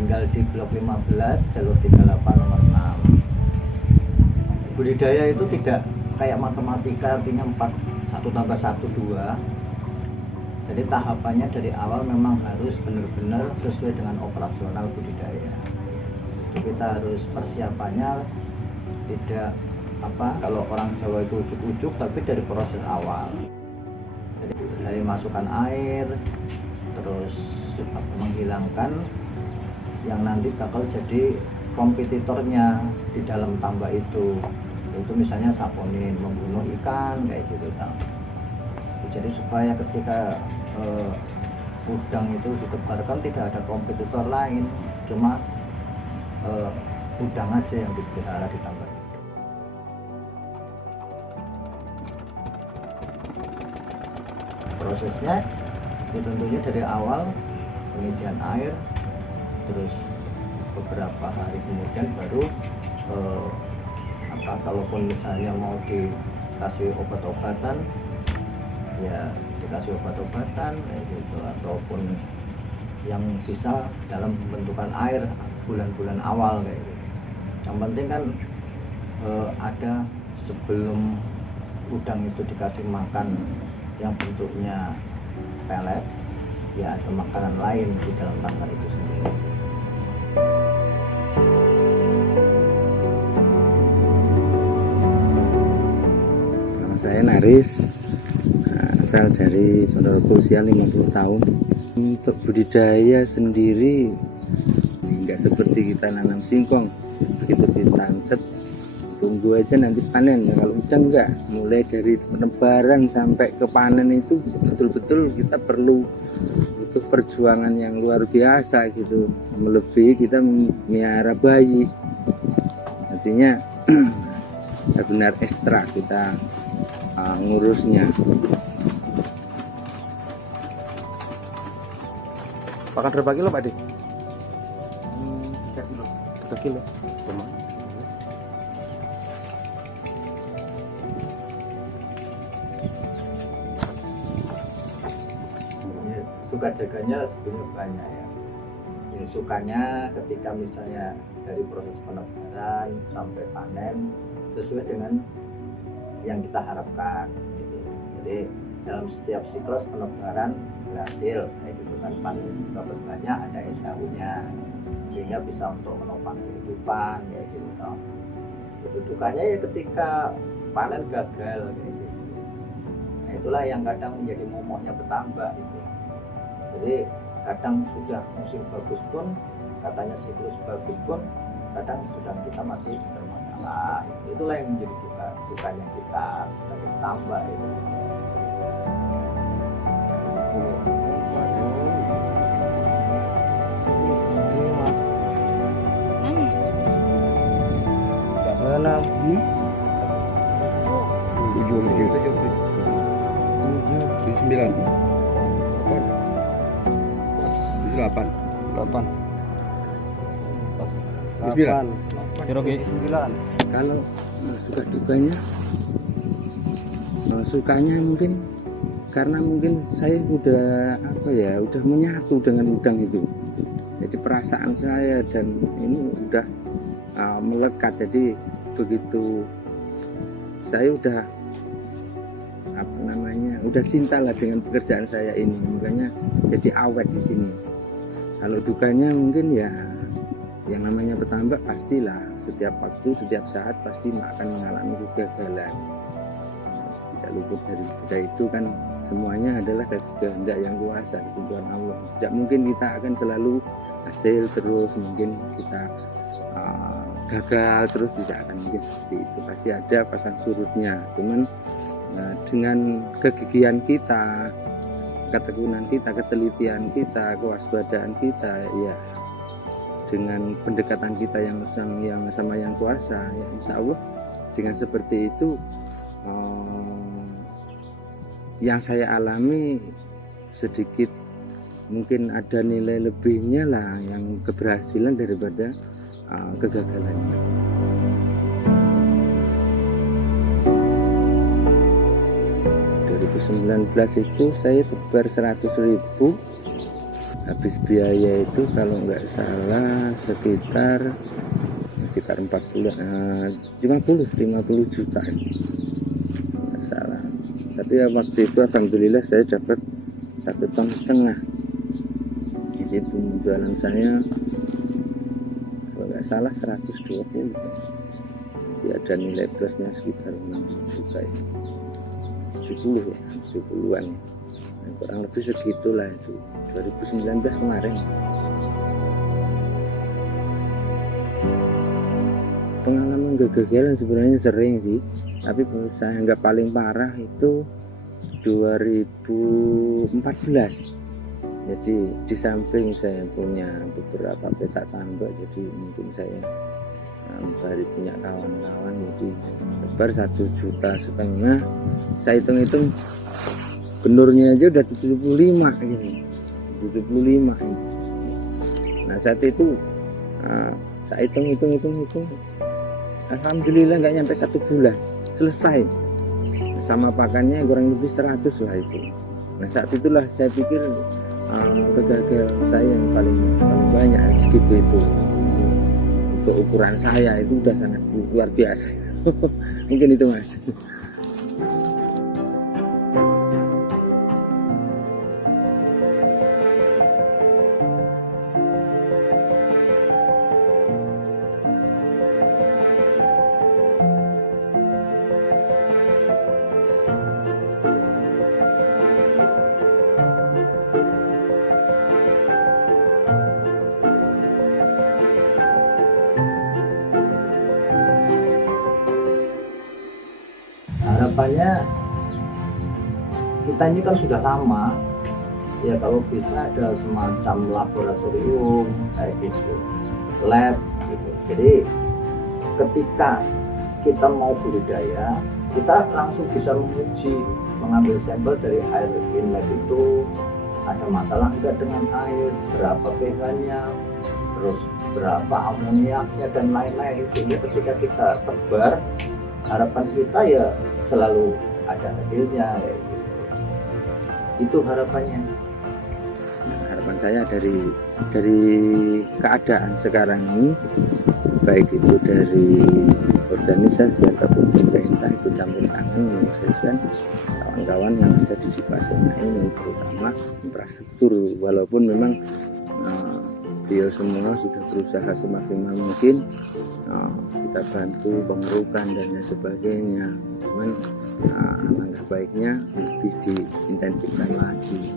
tinggal di blok 15 jalur 38 nomor 6. Budidaya itu tidak kayak matematika, artinya 4, 1 tambah 1, 2. Jadi tahapannya dari awal memang harus benar-benar sesuai dengan operasional budidaya. Jadi kita harus persiapannya tidak kalau orang Jawa itu ujuk-ujuk, tapi dari proses awal. Jadi dari masukkan air, terus menghilangkan yang nanti bakal jadi kompetitornya di dalam tambak itu misalnya saponin, membunuh ikan kayak gitu kan. Jadi supaya ketika udang itu ditebarkan tidak ada kompetitor lain, cuma udang aja yang dipelihara di tambak itu. Prosesnya itu tentunya dari awal pengisian air, terus beberapa hari kemudian baru kalaupun misalnya mau dikasih obat-obatan ya dikasih obat-obatan kayak gitu, ataupun yang bisa dalam pembentukan air bulan-bulan awal kayak gitu. Yang penting kan ada sebelum udang itu dikasih makan yang bentuknya pelet, ya ada makanan lain di dalam tambak itu sendiri. Saya Naris, asal dari Ponorogo, usia 50 tahun. Untuk budidaya sendiri nggak seperti kita nanam singkong, begitu ditancap tunggu aja nanti panen. Kalau udang enggak, mulai dari penebaran sampai ke panen itu betul-betul kita perlu butuh perjuangan yang luar biasa gitu, melebihi kita melihara bayi. Artinya benar-benar ekstra kita ngurusnya. Pakan berapa kilo Pak Dik? 3 kilo. 3 kilo. Suka dagangnya sebenarnya banyak ya. Ini sukanya ketika misalnya dari proses penebaran sampai panen sesuai dengan yang kita harapkan gitu. Jadi dalam setiap siklus penebaran berhasil kayak gitu kan, panen juga berbanyak, ada SHU-nya sehingga bisa untuk menopang kehidupan kayak gitu toh. Kedudukannya ya ketika panen gagal kayak gitu. Nah, itulah yang kadang menjadi momoknya petambak itu. Jadi kadang sudah musim bagus pun, katanya siklus bagus pun, kadang sudah kita masih bermasalah. Itulah yang menjadi dukanya kita sebagai petambak itu. Enam, 9 8 Kalau suka dukanya, sukanya mungkin karena mungkin saya udah udah menyatu dengan udang itu. Jadi perasaan saya dan ini udah melekat. Jadi begitu saya udah udah cintalah dengan pekerjaan saya ini, makanya jadi awet di sini. Kalau dukanya mungkin ya yang namanya petambak pastilah setiap waktu, setiap saat pasti akan mengalami kegagalan. Tidak luput dari itu kan, semuanya adalah kehendak yang kuasa, Tuhan Allah. Tidak mungkin kita akan selalu hasil terus, mungkin kita gagal terus, tidak akan mungkin seperti itu. Pasti ada pasang surutnya. Cuman dengan kegigihan kita, ketekunan kita, ketelitian kita, kewaspadaan kita, ya dengan pendekatan kita yang sama yang kuasa, ya insya Allah dengan seperti itu yang saya alami sedikit mungkin ada nilai lebihnya lah, yang keberhasilan daripada kegagalannya. 2019 itu saya tebar 100.000, habis biaya itu kalau nggak salah sekitar 50 juta nggak salah. Tapi ya waktu itu alhamdulillah saya dapat 1,5 ton. Jadi penjualan saya kalau nggak salah 120. Jadi ada nilai plusnya sekitar 6 juta ya. 70-an. Nah, kurang lebih segitulah itu 2019 kemarin. Pengalaman kegagalan sebenarnya sering sih, tapi saya nggak paling parah itu 2014. Jadi di samping saya punya beberapa petak tambak, jadi mungkin saya baru punya kawan-kawan, jadi sebar 1,5 juta. Saya hitung-hitung benurnya aja udah 75 gitu. 75 gitu. Nah saat itu saya hitung alhamdulillah nggak nyampe 1 bulan selesai, sama pakannya kurang lebih 100 lah itu. Nah saat itulah saya pikir kegagalan saya yang paling banyak segitu itu. Untuk ukuran saya itu udah sangat luar biasa. Mungkin itu mas. Harapannya kita ini kan sudah lama ya, kalau bisa ada semacam laboratorium kayak gitu, lab gitu. Jadi ketika kita mau budidaya, kita langsung bisa menguji, mengambil sampel dari air inlet itu ada masalah enggak dengan air, berapa pH-nya, terus berapa amoniaknya dan lain-lain. Sehingga ketika kita tebar, harapan kita ya selalu ada hasilnya kayak gitu. Itu harapannya. Harapan saya dari keadaan sekarang ini, baik itu dari organisasi ataupun pemerintah, itu campur tangan menyukseskan kawan-kawan yang ada di Cipasona ini, terutama infrastruktur. Walaupun memang beliau semua sudah berusaha semaksimal mungkin, kita bantu pengerukan dan lain sebagainya, cuman alangkah baiknya lebih diintensifkan lagi.